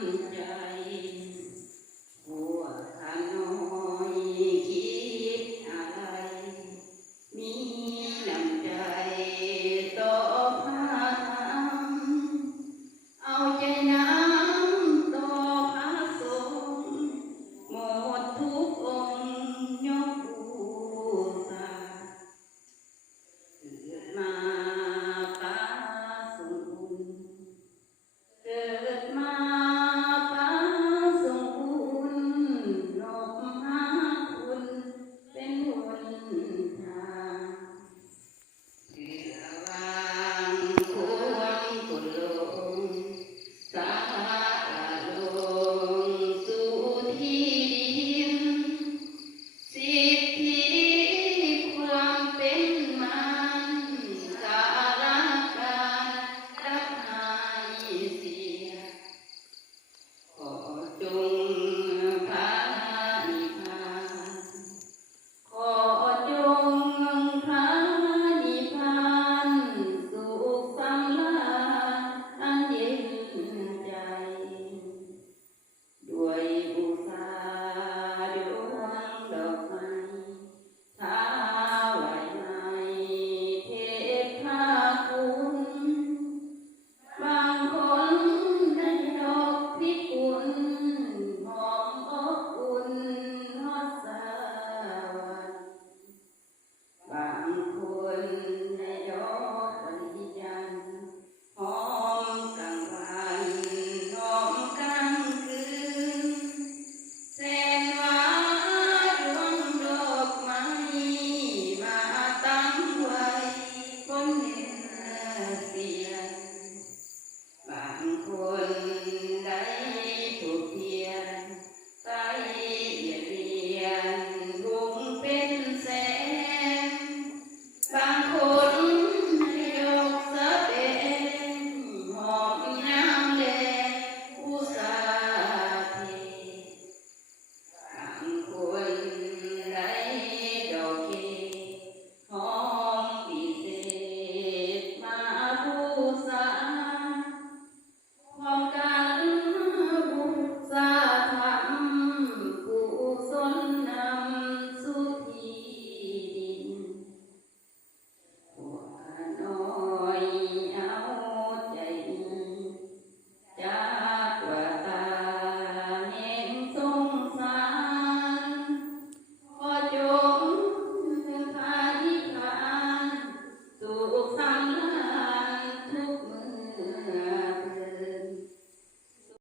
Yeah.